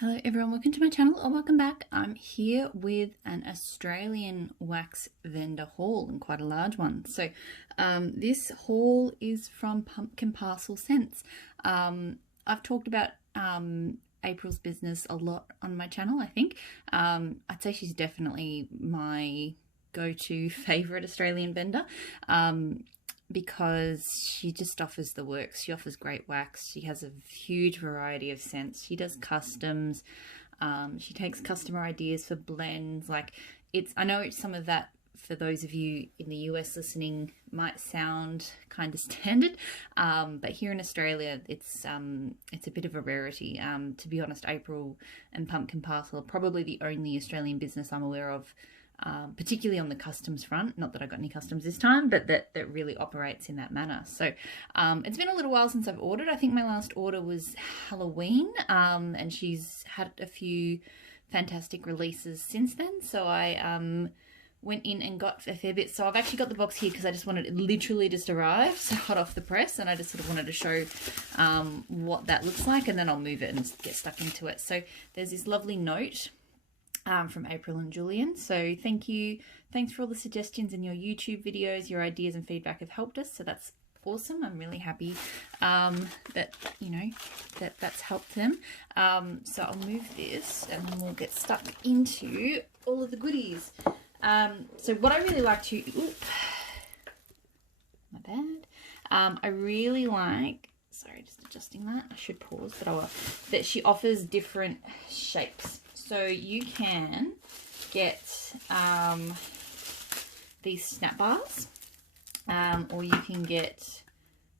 Hello everyone, welcome to my channel or welcome back. I'm here with an Australian wax vendor haul and quite a large one. So this haul is from Pumpkin Parcel Scents. I've talked about April's business a lot on my channel, I think. I'd say she's definitely my go-to favourite Australian vendor. Because she just offers the works. She offers great wax. She has a huge variety of scents. She does customs. She takes customer ideas for blends. I know some of that for those of you in the US listening might sound kind of standard, but here in Australia it's a bit of a rarity. To be honest, April and Pumpkin Parcel are probably the only Australian business I'm aware of, particularly on the customs front, not that I got any customs this time, but that really operates in that manner. So it's been a little while since I've ordered. I think my last order was Halloween, and she's had a few fantastic releases since then. So I went in and got a fair bit. So I've actually got the box here because I just wanted it literally just arrived, so hot off the press, and I just sort of wanted to show what that looks like, and then I'll move it and get stuck into it. So there's this lovely note from April and Julian. So thank you. Thanks for all the suggestions in your YouTube videos. Your ideas and feedback have helped us. So that's awesome. I'm really happy that, you know, that's helped them. So I'll move this and then we'll get stuck into all of the goodies. So what I really like to, my bad. I really like, sorry, just adjusting that. I should pause, but I will. That she offers different shapes. So you can get these snap bars, or you can get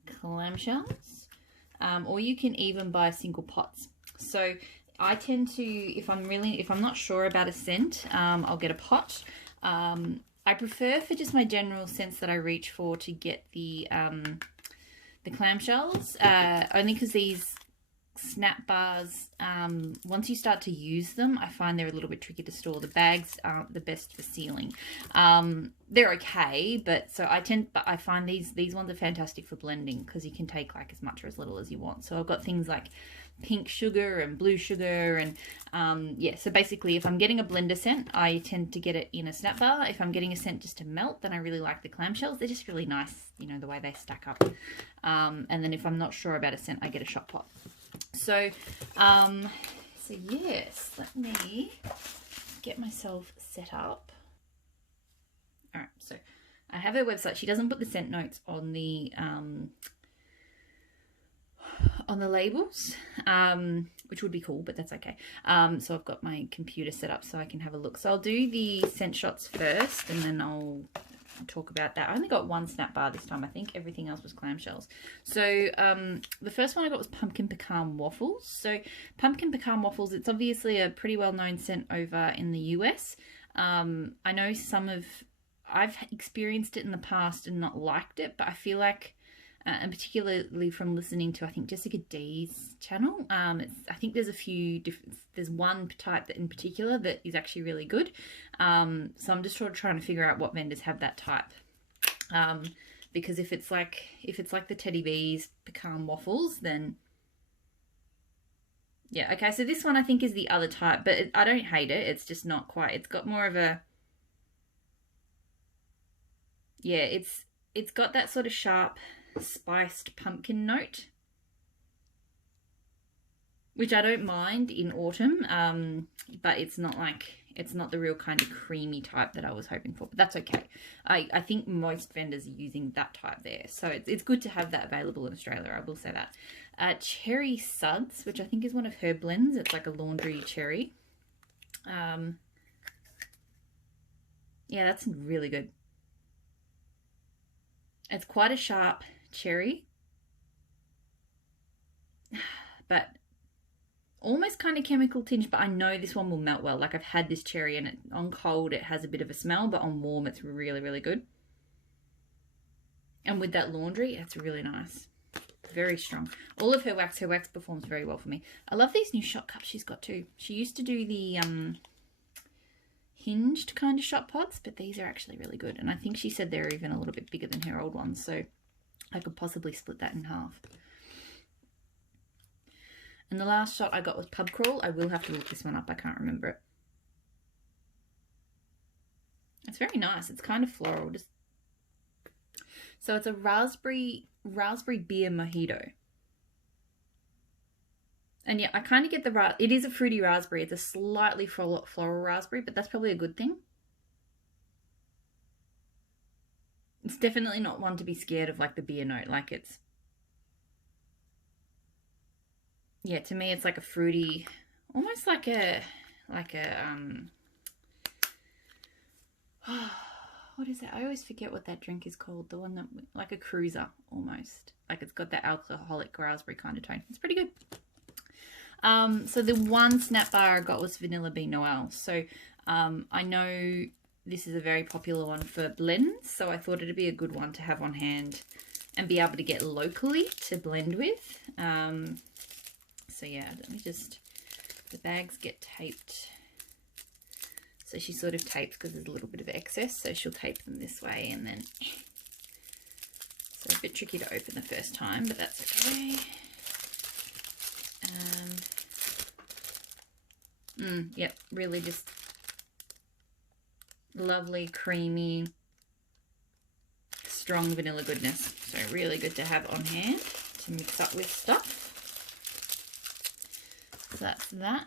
clamshells, or you can even buy single pots. So I tend to, if I'm not sure about a scent, I'll get a pot. I prefer for just my general scents that I reach for to get the clamshells, only because these snap bars, once you start to use them, I find they're a little bit tricky to store. The bags aren't the best for sealing. They're okay, but I find these ones are fantastic for blending because you can take like as much or as little as you want. So I've got things like pink sugar and blue sugar, and yeah, so basically if I'm getting a blender scent, I tend to get it in a snap bar. If I'm getting a scent just to melt, then I really like the clamshells. They're just really nice, you know, the way they stack up. And then if I'm not sure about a scent, I get a shot pot. So yes, let me get myself set up. All right, so I have her website. She doesn't put the scent notes on the labels, which would be cool, but that's okay. So I've got my computer set up so I can have a look. So I'll do the scent shots first, and then I'll talk about that. I only got one snap bar this time. I think everything else was clamshells. So the first one I got was Pumpkin Pecan Waffles. So Pumpkin Pecan Waffles, it's obviously a pretty well-known scent over in the US. I know I've experienced it in the past and not liked it, but I feel like, and particularly from listening to, I think, Jessica D's channel, I think there's a few different, there's one type that in particular that is actually really good. So I'm just sort of trying to figure out what vendors have that type. Because if it's like the Teddy B's pecan waffles, then yeah, okay. So this one I think is the other type, but I don't hate it. It's just not quite, it's got more of a, yeah, it's got that sort of sharp spiced pumpkin note, which I don't mind in autumn, but it's not the real kind of creamy type that I was hoping for, but that's okay. I think most vendors are using that type there, so it's good to have that available in Australia, I will say that. Cherry Suds, which I think is one of her blends. It's like a laundry cherry. Yeah, that's really good. It's quite a sharp cherry, but almost kind of chemical tinge, but I know this one will melt well. Like I've had this cherry and on cold it has a bit of a smell, but on warm it's really, really good. And with that laundry, it's really nice. Very strong. All of her wax performs very well for me. I love these new shot cups she's got too. She used to do the hinged kind of shot pots, but these are actually really good. And I think she said they're even a little bit bigger than her old ones, so I could possibly split that in half. And the last shot I got was Pub Crawl. I will have to look this one up. I can't remember it. It's very nice. It's kind of floral. So it's a raspberry beer mojito. And yeah, I kind of get it is a fruity raspberry. It's a slightly floral raspberry, but that's probably a good thing. It's definitely not one to be scared of, like the beer note. Like it's, yeah, to me it's like a fruity, almost like a what is that? I always forget what that drink is called. The one that, like a cruiser almost. Like it's got that alcoholic raspberry kind of tone. It's pretty good. So the one snap bar I got was Vanilla Bean Noel. So I know this is a very popular one for blends, so I thought it'd be a good one to have on hand and be able to get locally to blend with. So yeah, let me just, the bags get taped. So she sort of tapes because there's a little bit of excess, so she'll tape them this way, and then, so a bit tricky to open the first time, but that's okay. Yep, really just lovely, creamy, strong vanilla goodness. So really good to have on hand to mix up with stuff. So that's that.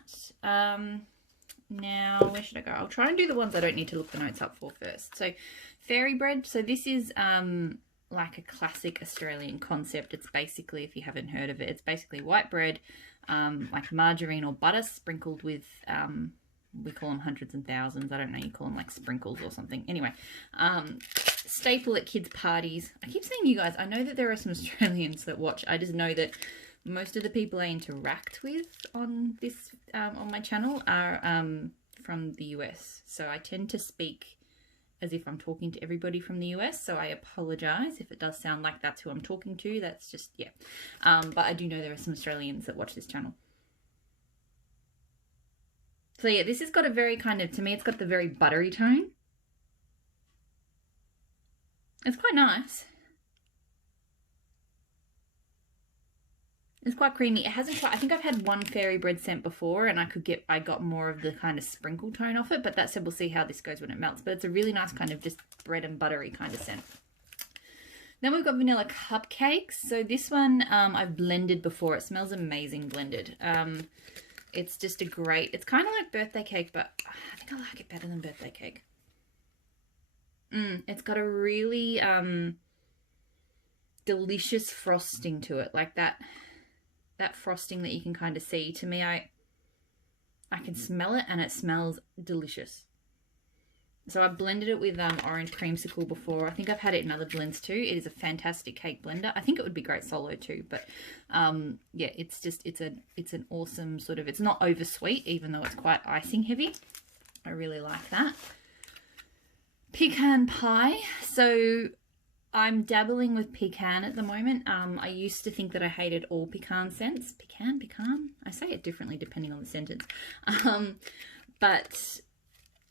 Now, where should I go? I'll try and do the ones I don't need to look the notes up for first. So, fairy bread. So this is like a classic Australian concept. It's basically, if you haven't heard of it, it's basically white bread, like margarine or butter sprinkled with, we call them hundreds and thousands. I don't know, you call them like sprinkles or something. Anyway, staple at kids' parties. I keep saying you guys, I know that there are some Australians that watch. I just know that most of the people I interact with on this on my channel are from the US, so I tend to speak as if I'm talking to everybody from the US, so I apologize if it does sound like that's who I'm talking to. That's just, yeah. But I do know there are some Australians that watch this channel. So yeah, this has got a very kind of, to me, it's got the very buttery tone. It's quite nice. It's quite creamy. It hasn't quite, I think I've had one fairy bread scent before, and I got more of the kind of sprinkle tone off it, but that said, we'll see how this goes when it melts. But it's a really nice kind of just bread and buttery kind of scent. Then we've got vanilla cupcakes. So this one I've blended before. It smells amazing blended. It's just a great, it's kind of like birthday cake, but I think I like it better than birthday cake. It's got a really delicious frosting to it, like that frosting that you can kind of see. To me, I can smell it, and it smells delicious. So I blended it with orange creamsicle before. I think I've had it in other blends too. It is a fantastic cake blender. I think it would be great solo too, but yeah, it's just, it's an awesome sort of, it's not over sweet, even though it's quite icing heavy. I really like that. Pecan Pie. So I'm dabbling with pecan at the moment. I used to think that I hated all pecan scents. Pecan? I say it differently depending on the sentence. But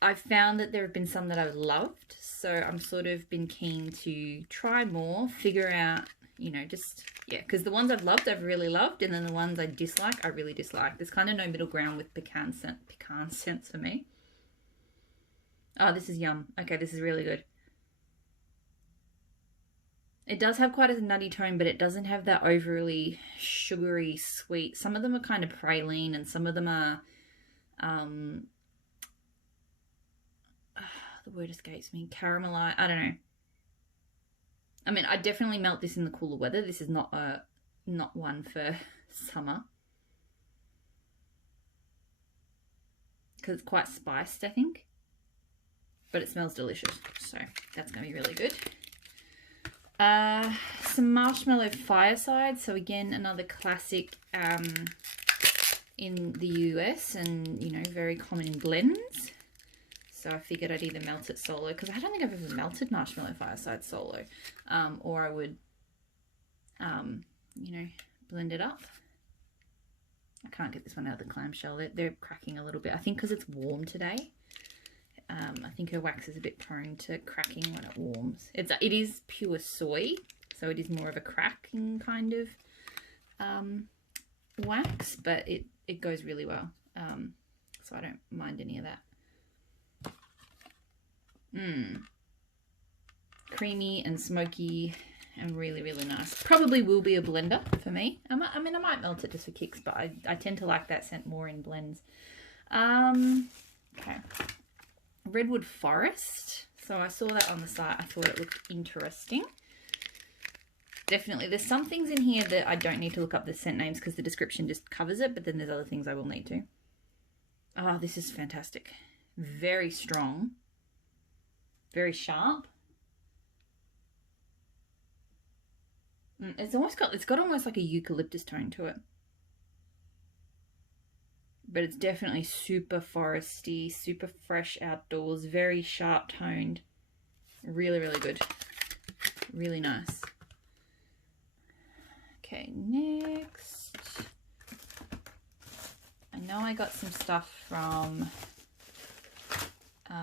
I've found that there have been some that I've loved. So I'm sort of been keen to try more, figure out, you know, just, yeah, because the ones I've loved, I've really loved. And then the ones I dislike, I really dislike. There's kind of no middle ground with pecan scents for me. Oh, this is yum. Okay, this is really good. It does have quite a nutty tone, but it doesn't have that overly sugary sweet. Some of them are kind of praline, and some of them are, the word escapes me, caramelized. I don't know. I mean, I definitely melt this in the cooler weather. This is not one for summer, because it's quite spiced, I think. But it smells delicious, so that's going to be really good. Some Marshmallow Fireside. So again, another classic in the US, and, you know, very common in blends. So I figured I'd either melt it solo, because I don't think I've ever melted Marshmallow Fireside solo, or I would, you know, blend it up. I can't get this one out of the clamshell. They're cracking a little bit. I think because it's warm today. I think her wax is a bit prone to cracking when it warms. It is pure soy, so it is more of a cracking kind of wax, but it goes really well. So I don't mind any of that. Creamy and smoky and really, really nice. Probably will be a blender for me. I might melt it just for kicks, but I tend to like that scent more in blends. Okay. Redwood Forest. So I saw that on the site. I thought it looked interesting. Definitely. There's some things in here that I don't need to look up the scent names because the description just covers it, but then there's other things I will need to. Oh, this is fantastic. Very strong. Very sharp. It's got almost like a eucalyptus tone to it. But it's definitely super foresty, super fresh outdoors, very sharp toned. Really, really good. Really nice. Okay, next. I know I got some stuff from, so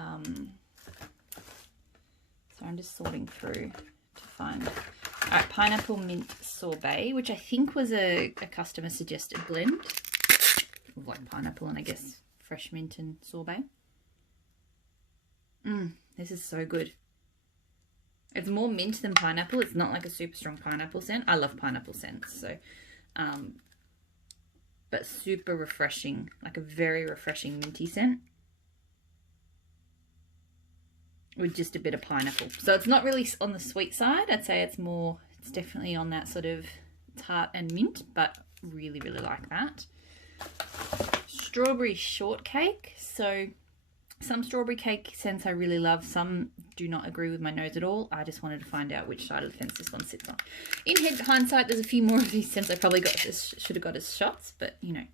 I'm just sorting through to find. All right, Pineapple Mint Sorbet, which I think was a customer suggested blend. Like pineapple and I guess fresh mint and sorbet. This is so good. It's more mint than pineapple. It's not like a super strong pineapple scent. I love pineapple scents, so but super refreshing, like a very refreshing minty scent with just a bit of pineapple. So it's not really on the sweet side. I'd say it's definitely on that sort of tart and mint, but really, really like that. Strawberry shortcake. So some strawberry cake scents I really love. Some do not agree with my nose at all. I just wanted to find out which side of the fence this one sits on. In hindsight, there's a few more of these scents I probably should have got as shots, but you know.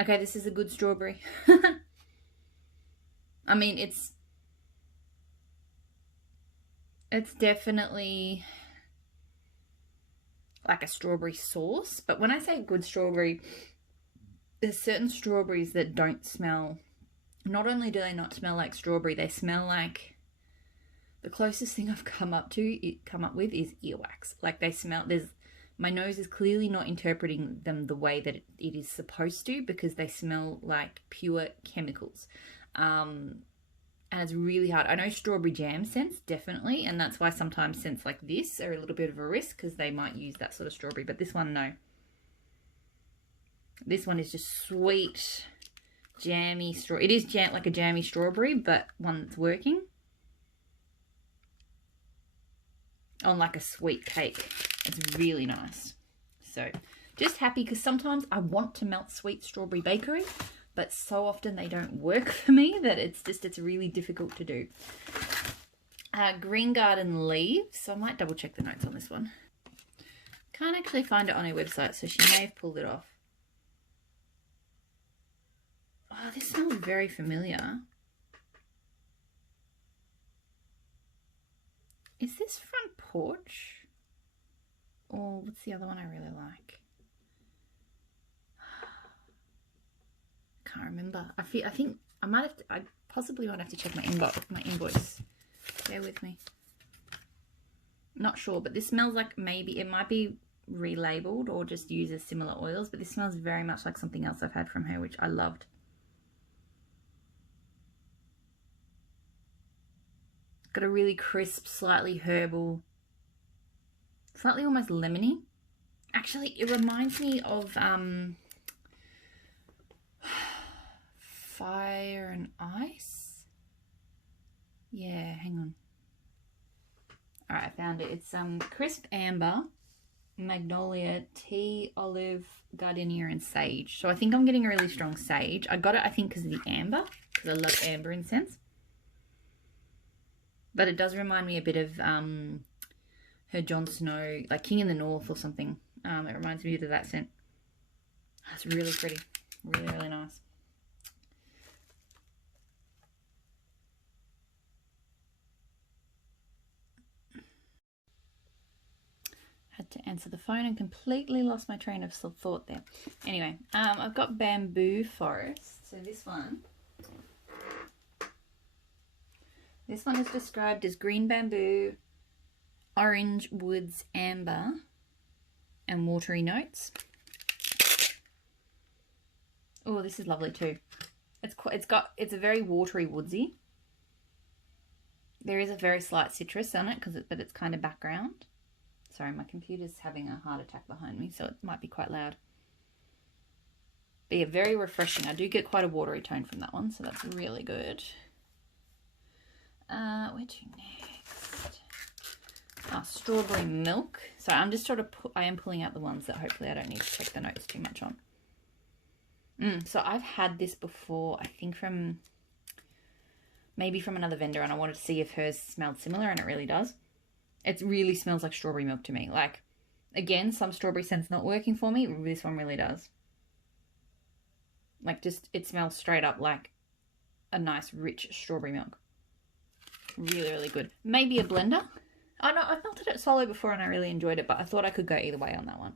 Okay, this is a good strawberry. I mean, it's definitely like a strawberry sauce, but when I say good strawberry, there's certain strawberries that don't smell, not only do they not smell like strawberry, they smell like, the closest thing I've come up with is earwax. Like they smell, my nose is clearly not interpreting them the way that it is supposed to, because they smell like pure chemicals. And it's really hard. I know strawberry jam scents, definitely, and that's why sometimes scents like this are a little bit of a risk because they might use that sort of strawberry, but this one, no. This one is just sweet, jammy straw. It is like a jammy strawberry, but one that's working on like a sweet cake. It's really nice. So just happy because sometimes I want to melt sweet strawberry bakery, but so often they don't work for me that it's really difficult to do. Green Garden Leaves. So I might double check the notes on this one. Can't actually find it on her website, so she may have pulled it off. Oh, this smells very familiar. Is this Front Porch? Or what's the other one I really like? Can't remember. I think I possibly might have to check my invoice. Bear with me. Not sure, but this smells like maybe it might be relabeled or just uses similar oils, but this smells very much like something else I've had from her, which I loved. Got a really crisp, slightly herbal, slightly almost lemony. Actually, it reminds me of Fire and Ice. Yeah, hang on. All right, I found it. It's crisp amber, magnolia, tea, olive, gardenia, and sage. So I think I'm getting a really strong sage. I got it, I think, because of the amber, because I love amber incense. But it does remind me a bit of her Jon Snow, like King in the North or something. It reminds me of that scent. It's really pretty. Really, really nice. Had to answer the phone and completely lost my train of thought there. Anyway, I've got Bamboo Forest. So this one is described as green bamboo, orange woods, amber, and watery notes. Oh, this is lovely too. It's a very watery woodsy. There is a very slight citrus on it but it's kind of background. Sorry, my computer's having a heart attack behind me, so it might be quite loud. But yeah, very refreshing. I do get quite a watery tone from that one, so that's really good. Where to next? Strawberry milk. So I'm just I am pulling out the ones that hopefully I don't need to check the notes too much on. So I've had this before, I think maybe from another vendor, and I wanted to see if hers smelled similar, and it really does. It really smells like strawberry milk to me. Like, again, some strawberry scent's not working for me. This one really does. Like, just, it smells straight up like a nice, rich strawberry milk. Really, really good. Maybe a blender. I know, I've melted it solo before and I really enjoyed it, but I thought I could go either way on that one.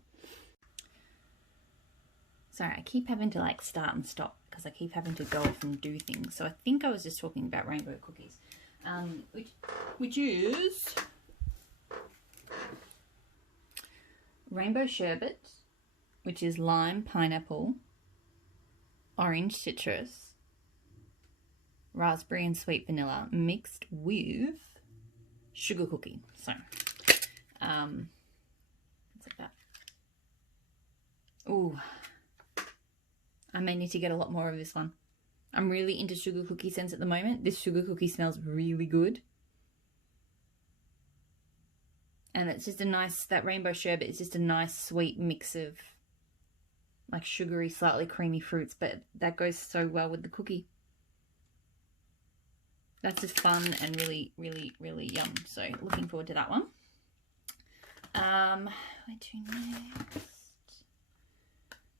Sorry, I keep having to like start and stop because I keep having to go off and do things. So I think I was just talking about rainbow cookies, which is rainbow sherbet, which is lime, pineapple, orange citrus, raspberry and sweet vanilla mixed with sugar cookie. So, it's like that. Ooh. I may need to get a lot more of this one. I'm really into sugar cookie scents at the moment. This sugar cookie smells really good. And it's just a nice, that rainbow sherbet is just a nice sweet mix of like sugary, slightly creamy fruits, but that goes so well with the cookie. That's just fun and really, really, really yum. So looking forward to that one. Where to next?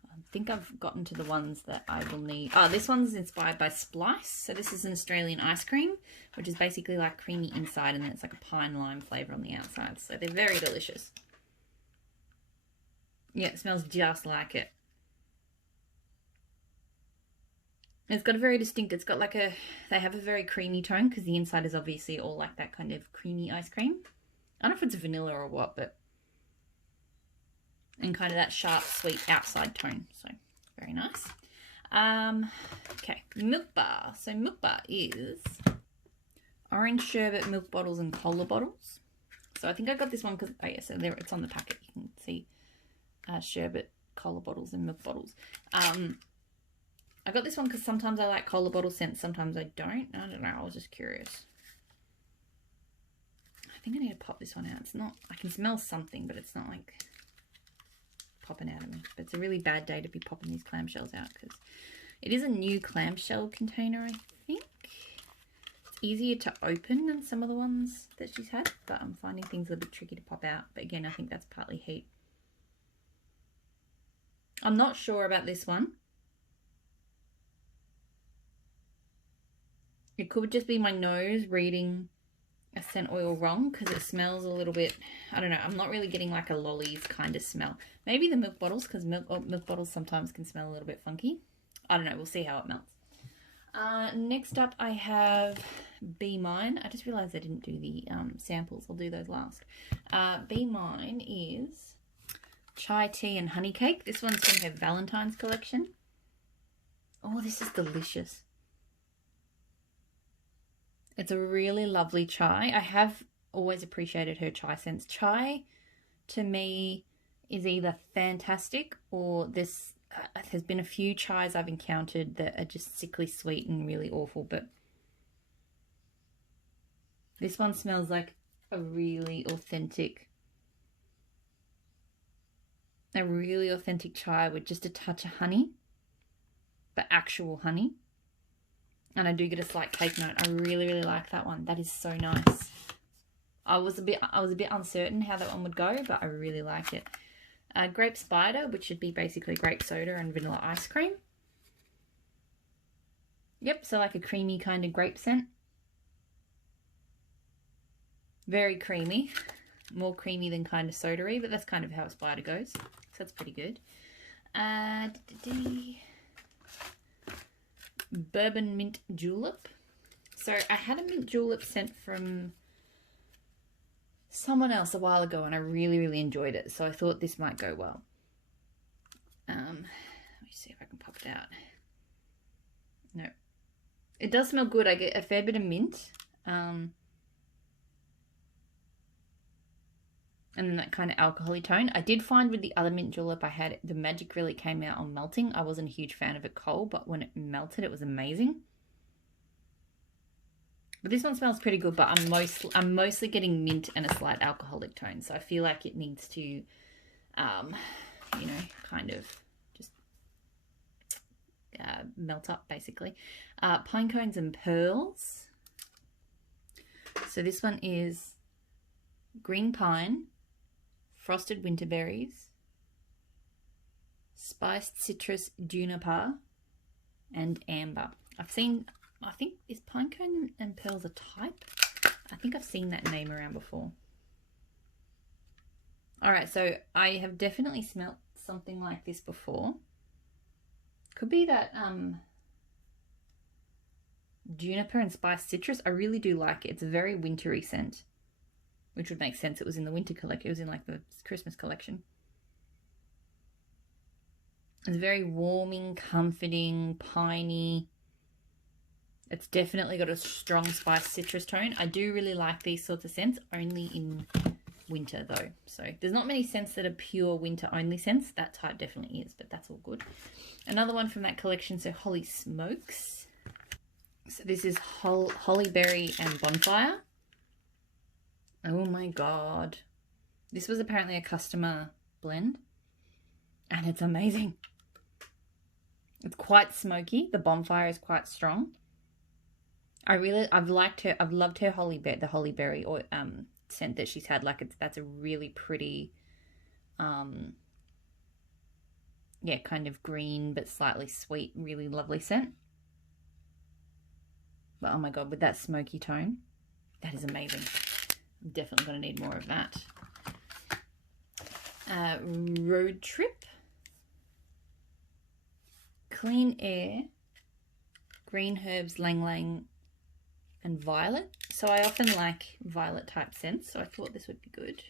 I think I've gotten to the ones that I will need. Oh, this one's inspired by Splice. So this is an Australian ice cream, which is basically like creamy inside and then it's like a pine lime flavour on the outside. So they're very delicious. Yeah, it smells just like it. It's got a very distinct, it's got like they have a very creamy tone because the inside is obviously all like that kind of creamy ice cream. I don't know if it's vanilla or what, but and kind of that sharp, sweet outside tone. So, very nice. Okay, Milk Bar. So, Milk Bar is orange sherbet milk bottles and cola bottles. So, I think I got this one because, oh yeah, so there it's on the packet. You can see sherbet, cola bottles and milk bottles. I got this one because sometimes I like cola bottle scents, sometimes I don't. I don't know, I was just curious. I think I need to pop this one out. It's not, I can smell something, but it's not like popping out of me. But it's a really bad day to be popping these clamshells out because it is a new clamshell container, I think. It's easier to open than some of the ones that she's had, but I'm finding things a bit tricky to pop out. But again, I think that's partly heat. I'm not sure about this one. It could just be my nose reading a scent oil wrong because it smells a little bit, I don't know, I'm not really getting like a lollies kind of smell. Maybe the milk bottles because milk bottles sometimes can smell a little bit funky. I don't know, we'll see how it melts. Next up I have Be Mine. I just realised I didn't do the samples. I'll do those last. Be Mine is chai tea and honey cake. This one's from her Valentines collection. Oh, this is delicious. It's a really lovely chai. I have always appreciated her chai scents. Chai, to me, is either fantastic or there's been a few chais I've encountered that are just sickly sweet and really awful, but this one smells like a really authentic chai with just a touch of honey, but actual honey. And I do get a slight cake note. I really, really like that one. That is so nice. I was a bit uncertain how that one would go, but I really like it. Grape Spider, which should be basically grape soda and vanilla ice cream. Yep, so like a creamy kind of grape scent. Very creamy. More creamy than kind of soda-y, but that's kind of how a spider goes. So that's pretty good. Bourbon Mint Julep. So I had a mint julep scent from someone else a while ago and I really, really enjoyed it. So I thought this might go well. Let me see if I can pop it out. It does smell good. I get a fair bit of mint. And then that kind of alcohol-y tone. I did find with the other mint julep I had, the magic really came out on melting. I wasn't a huge fan of it cold, but when it melted, it was amazing. But this one smells pretty good, but I'm mostly getting mint and a slight alcoholic tone. So I feel like it needs to, you know, kind of just melt up, basically. Pinecones and Pearls. So this one is green pine, frosted winter berries, spiced citrus juniper, and amber. I think, is Pinecone and Pearls a type? I think I've seen that name around before. Alright, so I have definitely smelt something like this before. Could be that juniper and spiced citrus. I really do like it. It's a very wintry scent, which would make sense. It was in the winter collection. It was in like the Christmas collection. It's very warming, comforting, piney. It's definitely got a strong spiced citrus tone. I do really like these sorts of scents, only in winter though. So there's not many scents that are pure winter only scents. That type definitely is, but that's all good. Another one from that collection, so Holly Smokes. So this is Hollyberry and Bonfire. Oh my god. This was apparently a customer blend and it's amazing. It's quite smoky. The Bonfire is quite strong. I've loved her the Hollyberry or scent that she's had. Like that's a really pretty yeah, kind of green but slightly sweet, really lovely scent. But oh my god, with that smoky tone, that is amazing. I'm definitely going to need more of that. Road Trip, Clean Air, Green Herbs, Lang Lang, and Violet. So I often like violet type scents, so I thought this would be good.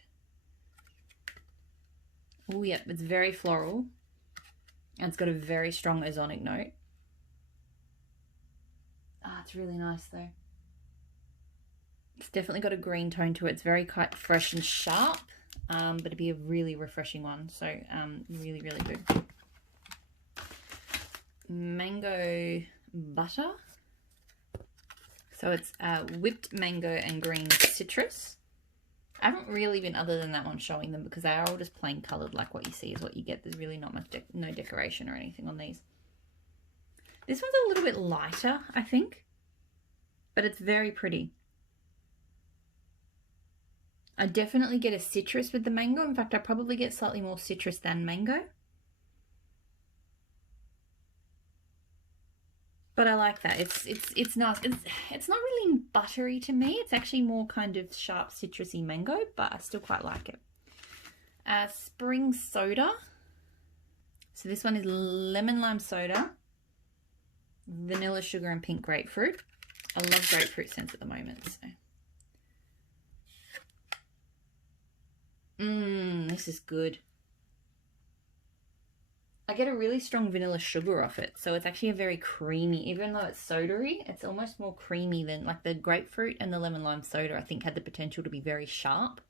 Oh yeah, it's very floral and it's got a very strong ozonic note. It's really nice though. It's definitely got a green tone to it. It's very quite fresh and sharp, but it'd be a really refreshing one. So really, really good. Mango Butter. So it's whipped mango and green citrus. I haven't really been, other than that one, showing them because they are all just plain coloured. Like what you see is what you get. There's really not much, no decoration or anything on these. This one's a little bit lighter, I think, but it's very pretty. I definitely get a citrus with the mango. In fact, I probably get slightly more citrus than mango. But I like that. It's nice. It's not really buttery to me. It's actually more kind of sharp citrusy mango, but I still quite like it. Spring Soda. So this one is lemon lime soda, vanilla sugar, and pink grapefruit. I love grapefruit scents at the moment. So. This is good. I get a really strong vanilla sugar off it, so it's actually a very creamy, even though it's soda-y, it's almost more creamy than, like the grapefruit and the lemon lime soda I think had the potential to be very sharp.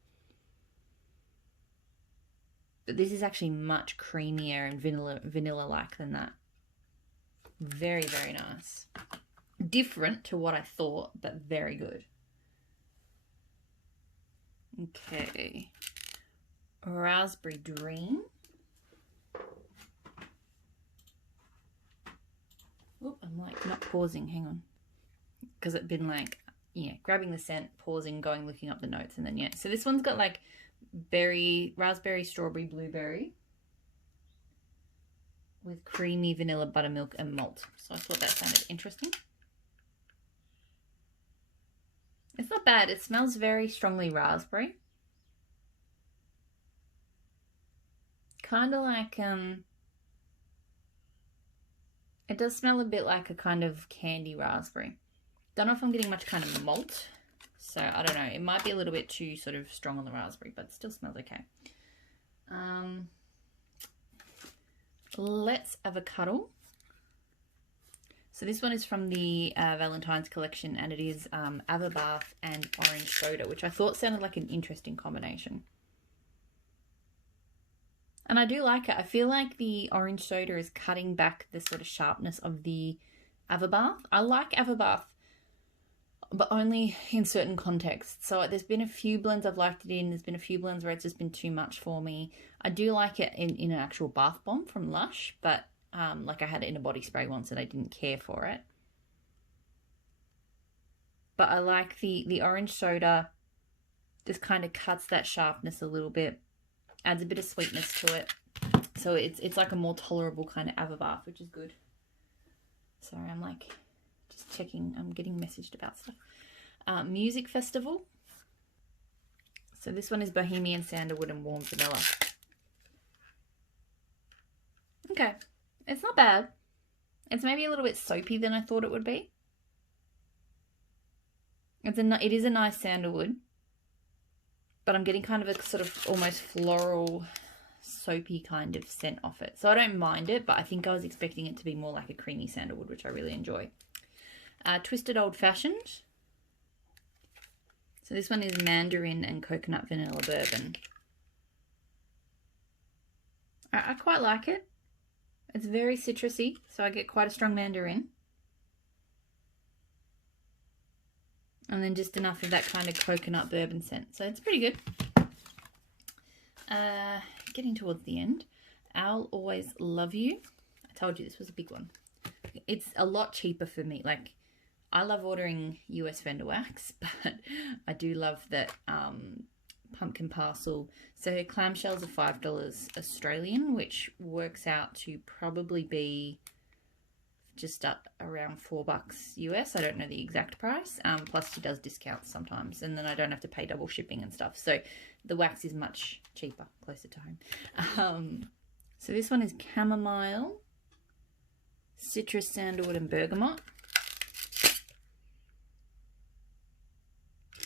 But this is actually much creamier and vanilla-like than that. Very, very nice. Different to what I thought, but very good. Okay. Raspberry Dream. Oop, I'm like not pausing, hang on. Because it's been like, yeah, grabbing the scent, pausing, going, looking up the notes, and then yeah. So this one's got like berry, raspberry, strawberry, blueberry with creamy vanilla, buttermilk, and malt. So I thought that sounded interesting. It's not bad. It smells very strongly raspberry. Kind of like, it does smell a bit like a kind of candy raspberry. Don't know if I'm getting much kind of malt. So I don't know. It might be a little bit too sort of strong on the raspberry, but it still smells okay. Let's Avocado. So this one is from the Valentines Collection, and it is Avabath and orange soda, which I thought sounded like an interesting combination. And I do like it. I feel like the orange soda is cutting back the sort of sharpness of the Avabath. I like Avabath, but only in certain contexts. So there's been a few blends I've liked it in. There's been a few blends where it's just been too much for me. I do like it in an actual bath bomb from Lush, but like I had it in a body spray once and I didn't care for it. But I like the orange soda. Just kind of cuts that sharpness a little bit. Adds a bit of sweetness to it. So it's like a more tolerable kind of Avabath, which is good. Sorry, I'm like just checking. I'm getting messaged about stuff. Music Festival. So this one is Bohemian Sandalwood and Warm Vanilla. Okay. It's not bad. It's maybe a little bit soapy than I thought it would be. It is a nice sandalwood. But I'm getting kind of a sort of almost floral, soapy kind of scent off it. So I don't mind it, but I think I was expecting it to be more like a creamy sandalwood, which I really enjoy. Twisted Old Fashioned. So this one is Mandarin and Coconut Vanilla Bourbon. I quite like it. It's very citrusy, so I get quite a strong mandarin. And then just enough of that kind of coconut bourbon scent. So it's pretty good. Getting towards the end. I'll Always Love You. I told you this was a big one. It's a lot cheaper for me. Like, I love ordering US Fender wax, but I do love that pumpkin parcel. So clamshells are $5 Australian, which works out to probably be just up around $4 US. I don't know the exact price. Plus she does discounts sometimes, and then I don't have to pay double shipping and stuff. So the wax is much cheaper, closer to home. So this one is Chamomile, Citrus, Sandalwood, and Bergamot.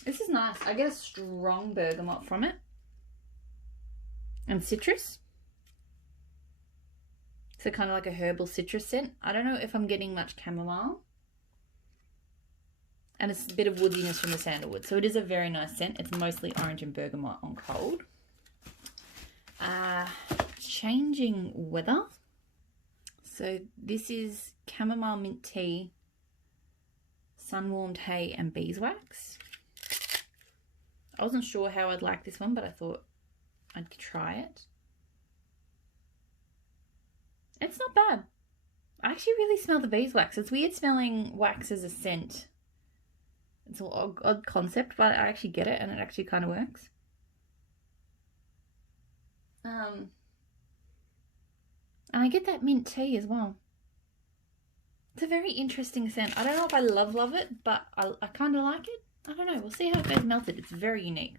This is nice. I get a strong bergamot from it. And citrus. So kind of like a herbal citrus scent. I don't know if I'm getting much chamomile. And it's a bit of woodiness from the sandalwood. So it is a very nice scent. It's mostly orange and bergamot on cold. Changing Weather. So this is Chamomile Mint Tea, Sun-Warmed Hay, and Beeswax. I wasn't sure how I'd like this one, but I thought I'd try it. It's not bad. I actually really smell the beeswax. It's weird smelling wax as a scent. It's an odd concept, but I actually get it, and it actually kind of works. And I get that mint tea as well. It's a very interesting scent. I don't know if I love it, but I kind of like it. I don't know. We'll see how it goes melted. It's very unique.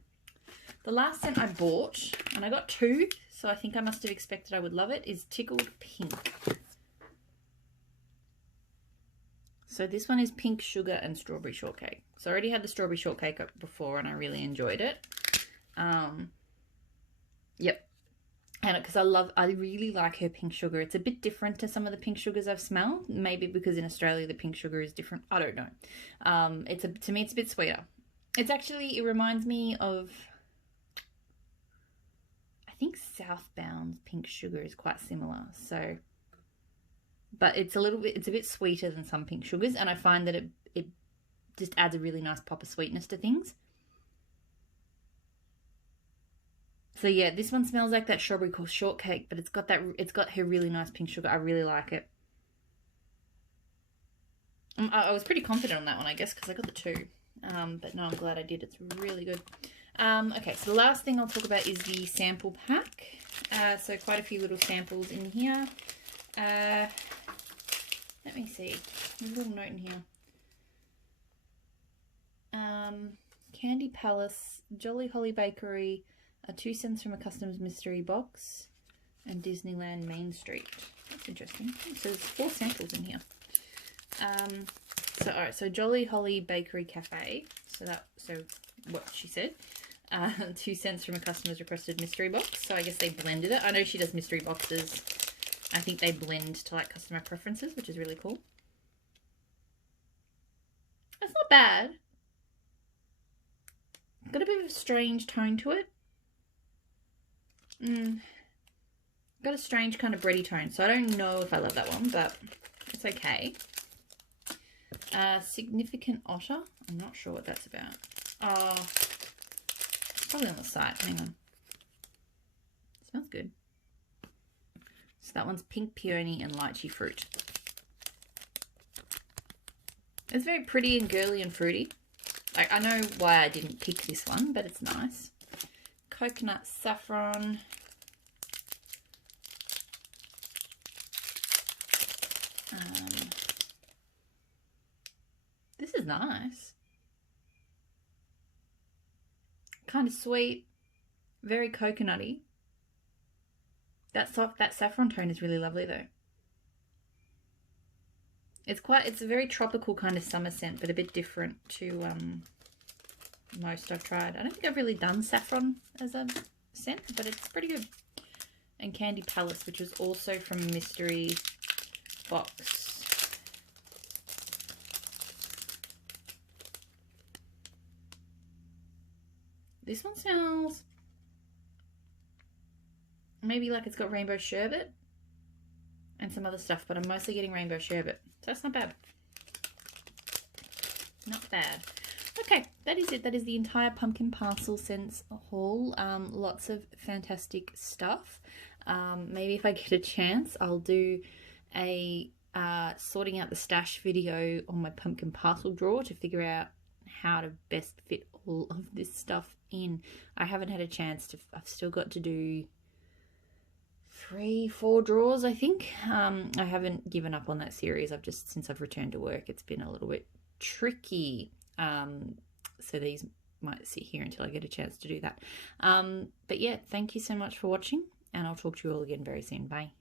The last scent I bought, and I got two, so I think I must have expected I would love it, is Tickled Pink. So this one is pink sugar and strawberry shortcake. So I already had the strawberry shortcake before, and I really enjoyed it. Yep. And because I really like her pink sugar. It's a bit different to some of the pink sugars I've smelled. Maybe because in Australia the pink sugar is different. I don't know. To me it's a bit sweeter. It reminds me of, I think Southbound's pink sugar is quite similar. So, but it's a bit sweeter than some pink sugars, and I find that it just adds a really nice pop of sweetness to things. So yeah, this one smells like that strawberry shortcake, but it's got her really nice pink sugar. I really like it. I was pretty confident on that one, I guess, because I got the two. But no, I'm glad I did. It's really good. Okay, so the last thing I'll talk about is the sample pack. So quite a few little samples in here. Let me see. There's a little note in here. Candy Palace, Jolly Holly Bakery, 2 cents from a customs mystery box, and Disneyland Main Street. That's interesting. So there's 4 samples in here. Alright, so Jolly Holly Bakery Cafe. So what she said. 2 cents from a customer's requested mystery box. So I guess they blended it. I know she does mystery boxes. I think they blend to like customer preferences, which is really cool. That's not bad. Got a bit of a strange tone to it. Got a strange kind of bready tone, so I don't know if I love that one, but it's okay. Significant Otter. I'm not sure what that's about. Oh, it's probably on the site. Hang on. Smells good. So that one's pink peony and lychee fruit. It's very pretty and girly and fruity. Like, I know why I didn't pick this one, but it's nice. Coconut saffron. This is nice. Kind of sweet. Very coconutty. That saffron tone is really lovely though. It's a very tropical kind of summer scent, but a bit different to most I've tried. I don't think I've really done saffron as a scent, but it's pretty good. And Candy Palace, which was also from a mystery box. This one smells maybe like it's got rainbow sherbet and some other stuff, but I'm mostly getting rainbow sherbet. So that's not bad. Not bad. Okay, that is it. That is the entire pumpkin parcel scents haul. Lots of fantastic stuff. Maybe if I get a chance, I'll do a sorting out the stash video on my pumpkin parcel drawer to figure out how to best fit all of this stuff in. I haven't had a chance to. I've still got to do 3-4 drawers, I think. I haven't given up on that series. Since I've returned to work, it's been a little bit tricky. So these might sit here until I get a chance to do that. But yeah, thank you so much for watching, and I'll talk to you all again very soon. Bye.